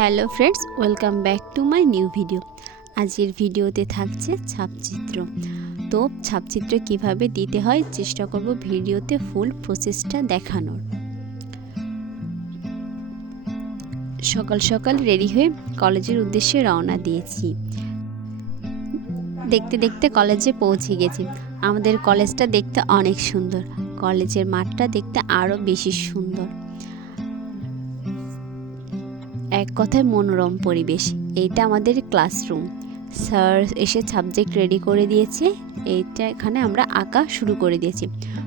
Hello friends, welcome back to my new video. আজকের ভিডিওতে থাকছে ছাপচিত্র। তো ছাপচিত্র কীভাবে দিতে হয়, চেষ্টা করব ভিডিওতে ফুল প্রসেসটা দেখানোর। সকাল সকাল রেডি হয়ে কলেজের উদ্দেশ্যে রওনা দিয়েছি। দেখতে দেখতে কলেজে পৌঁছে গেছি। আমাদের কলেজটা দেখতে অনেক সুন্দর। কলেজের মাঠটা দেখতে আরও বেশি সুন্দর। এক কথায় মনোরম পরিবেশ। এইটা আমাদের ক্লাসরুম স্যার এসে সাবজেক্ট রেডি করে দিয়েছে। এইটা এখানে আমরা আঁকা শুরু করে দিয়েছি।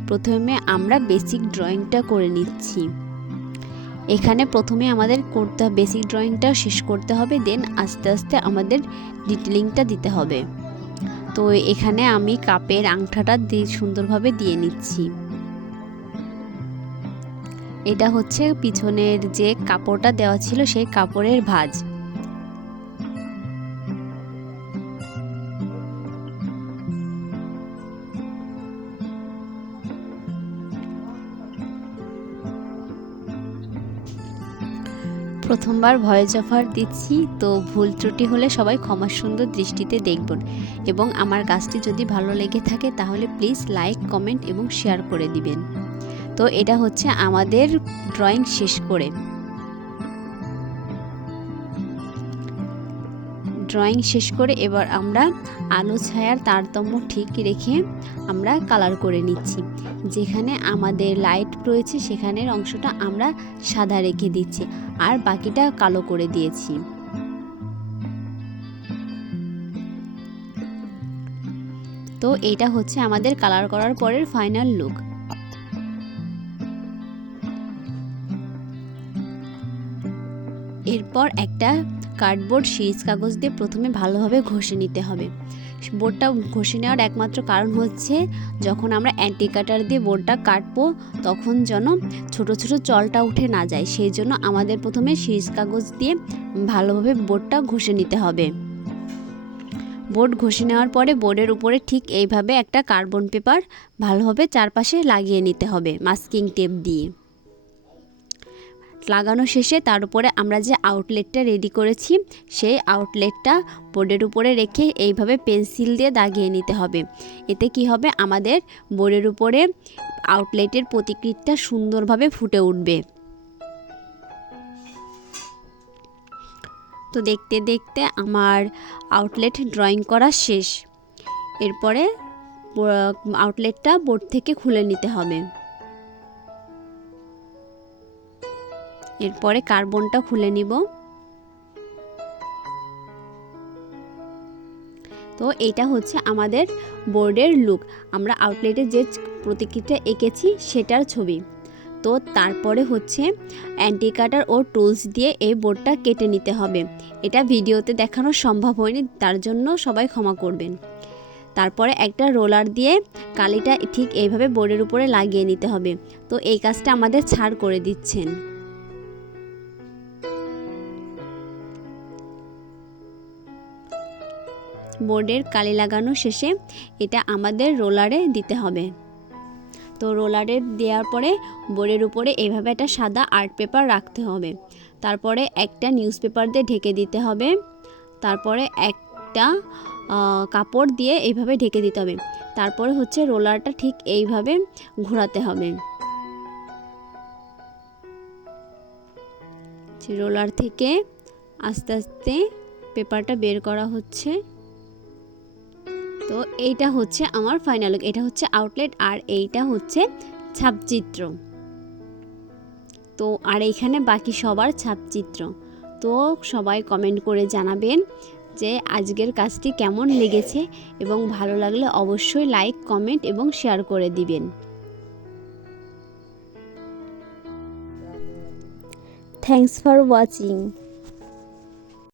প্রথমে আমরা বেসিক ড্রয়িংটা করে নিচ্ছি। এখানে প্রথমে আমাদের করতে বেসিক ড্রয়িংটা শেষ করতে হবে দেন আস্তে আস্তে আমাদের ডিটেলিংটা দিতে হবে। তো এখানে আমি কাপের আংঠাটা সুন্দরভাবে দিয়ে নিচ্ছি। এটা হচ্ছে পিছনের যে কাপড়টা দেওয়া ছিল সেই কাপড়ের ভাঁজ। প্রথমবার ভয়েস অফার দিচ্ছি, তো ভুল ত্রুটি হলে সবাই ক্ষমা সুন্দর দৃষ্টিতে দেখবেন। এবং আমার কাজটি যদি ভালো লেগে থাকে, তাহলে প্লিজ লাইক কমেন্ট এবং শেয়ার করে দিবেন। তো এটা হচ্ছে আমাদের ড্রয়িং শেষ করে। ড্রয়িং শেষ করে এবার আমরা আলো, ছায়ার তারতম্য ঠিক রেখে আমরা কালার করে নিচ্ছি। যেখানে আমাদের লাইট রয়েছে সেখানের অংশটা আমরা সাদা রেখে দিচ্ছি আর বাকিটা কালো করে দিয়েছি। তো এটা হচ্ছে আমাদের কালার করার পরের ফাইনাল লুক এরপর একটা কার্ডবোর্ড সিরিজ কাগজ দিয়ে প্রথমে ভালোভাবে ঘষে নিতে হবে। বোর্ডটা ঘষে নেওয়ার একমাত্র কারণ হচ্ছে, যখন আমরা অ্যান্টি কাটার দিয়ে বোর্ডটা কাটবো, তখন যেন ছোট ছোট চলটা উঠে না যায়। সেই জন্য আমাদের প্রথমে সিরিজ কাগজ দিয়ে ভালোভাবে বোর্ডটা ঘষে নিতে হবে। বোর্ড ঘষে নেওয়ার পরে বোর্ডের উপরে ঠিক এইভাবে একটা কার্বন পেপার ভালোভাবে চারপাশে লাগিয়ে নিতে হবে, মাস্কিং টেপ দিয়ে। লাগানো শেষে তার উপরে আমরা যে আউটলেটটা রেডি করেছি, সেই আউটলেটটা বোর্ডের উপরে রেখে এইভাবে পেন্সিল দিয়ে দাগিয়ে নিতে হবে। এতে কি হবে? আমাদের বোর্ডের উপরে আউটলেটের প্রতিকৃতটা সুন্দরভাবে ফুটে উঠবে। তো দেখতে দেখতে আমার আউটলেট ড্রয়িং করা শেষ। এরপরে আউটলেটটা বোর্ড থেকে খুলে নিতে হবে। এরপরে কার্বনটা খুলে নিব। তো এটা হচ্ছে আমাদের বোর্ডের লুক। আমরা আউটলেটে যে প্রতীকীটা এঁকেছি সেটার ছবি। তো তারপরে হচ্ছে অ্যান্টি কাটার ও টুলস দিয়ে এই বোর্ডটা কেটে নিতে হবে। এটা ভিডিওতে দেখানো সম্ভব হয়নি, তার জন্য সবাই ক্ষমা করবেন। তারপরে একটা রোলার দিয়ে কালিটা ঠিক এইভাবে বোর্ডের উপরে লাগিয়ে নিতে হবে। তো এই কাজটা আমাদের ছাড় করে দিচ্ছেন। বোর্ডের কালি লাগানো শেষে এটা আমাদের রোলারে দিতে হবে। তো রোলারে দেওয়ার পরে বোর্ডের উপরে এইভাবে একটা সাদা আর্ট পেপার রাখতে হবে। তারপরে একটা নিউজ পেপার দিয়ে ঢেকে দিতে হবে। তারপরে একটা কাপড় দিয়ে এইভাবে ঢেকে দিতে হবে। তারপরে হচ্ছে রোলারটা ঠিক এইভাবে ঘোরাতে হবে। রোলার থেকে আস্তে আস্তে পেপারটা বের করা হচ্ছে। তো এইটা হচ্ছে আমার ফাইনাল এটা হচ্ছে আউটলেট আর এইটা হচ্ছে ছাপচিত্র। তো আর এইখানে বাকি সবার ছাপচিত্র। তো সবাই কমেন্ট করে জানাবেন যে আজকের কাজটি কেমন লেগেছে এবং ভালো লাগলে অবশ্যই লাইক কমেন্ট এবং শেয়ার করে দিবেন। Thanks for watching